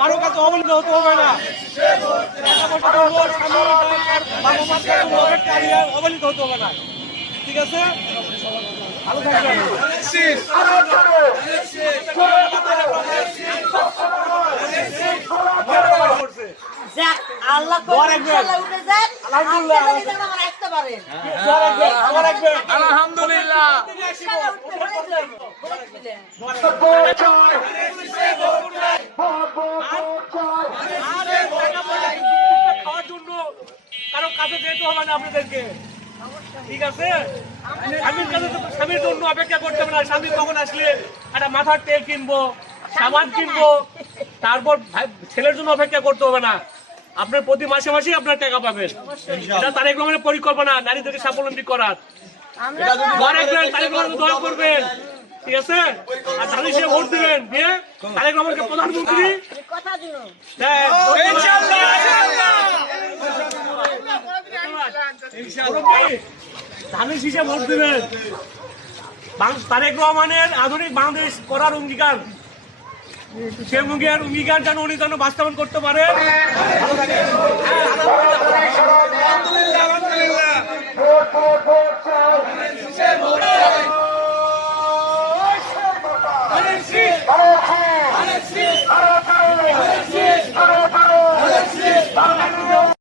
কারো কাছে অবহেলিত হতে হবে না, অবহেলিত হতে হবে না। ঠিক আছে, ভালো থাকবেন। আলহামদুলিল্লাহ। খাওয়ার জন্য কারো কাছে যেতে হবে না আপনাদেরকে। ঠিক আছে, স্বামীর জন্য অপেক্ষা করতে হবে না। স্বামী কখন আসলে একটা মাথার তেল কিনবো, সাবান কিনবো, তারপর ছেলের জন্য অপেক্ষা করতে হবে না। আপনার প্রতি মাসে মাসে আপনার টাকা পাবেন। এটা তারেক রহমানের পরিকল্পনা, নারীদেরকে স্বাবলম্বী করার। তারেক রহমান দোয়া করবেন, ঠিক আছে, আর ধানের শীষে ভোট দিবেন, দিয়ে তারেক রহমানকে প্রধানমন্ত্রী ধানের শীষে ভোট দিবেন। তারেক রহমানের আধুনিক বাংলাদেশ করার অঙ্গীকার, সে অঙ্গীকার যেন উনি যেন বাস্তবায়ন করতে পারে। আলহামদুলিল্লাহ।